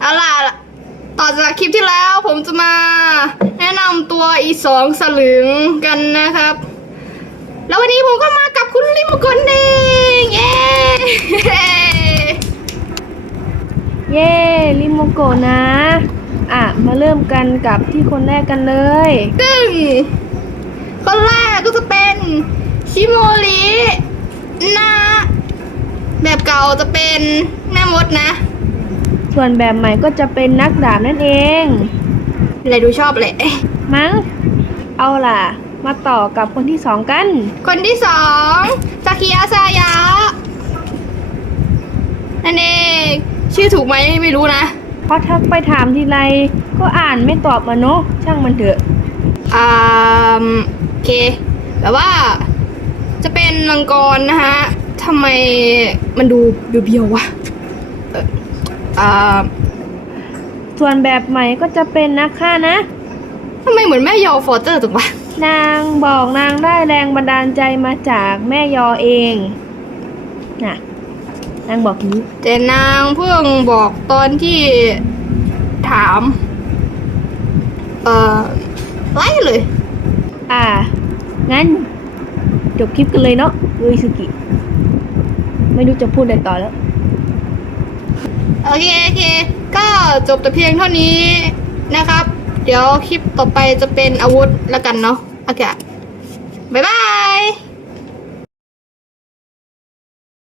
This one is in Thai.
เอาล่ะ ต่อจากคลิปที่แล้วผมจะมาแนะนำตัวอีสองสลึงกันนะครับ แล้ววันนี้ผมก็มากับคุณลิมกลเองเย้เย้ริโมโกะนะ อะ มาเริ่มกันกับที่คนแรกกันเลยซึ่งคนแรกก็จะเป็นชิโมรินะแบบเก่าจะเป็นแม่มดนะ ส่วนแบบใหม่ก็จะเป็นนักดาบนั่นเอง เลยดูชอบเลยมั้ง เอาล่ะ มาต่อกับคนที่สองกัน คนที่สองซากิอาซายะนั่นเอง ชื่อถูกไหมไม่รู้นะเพราะทักไปถามทีไรก็อ่านไม่ตอบมาเนอะช่างมันเถอะอ่าโอเคแต่ว่า จะเป็นมังกรนะฮะทำไมมันดูเบียวๆวะเอ่ออ่า ส่วนแบบใหม่ก็จะเป็นนักฆ่านะทำไมเหมือนแม่ยอฟอร์เตอร์ถูกปะนางบอกนางได้แรงบันดาลใจมาจากแม่ยอเองน่ะนางบอกนี้แต่นางเพิ่งบอกตอนที่ถาม เอ่อไล่เลย อ่า งั้น จบคลิปกันเลยเนาะเอุยสุกิ ไม่รู้จะพูดอะไรต่อแล้ว โอเคโอเค ก็จบแต่เพียงเท่านี้นะครับ เดี๋ยวคลิปต่อไปจะเป็นอาวุธแล้วกันเนาะโอเคบ๊ายบาย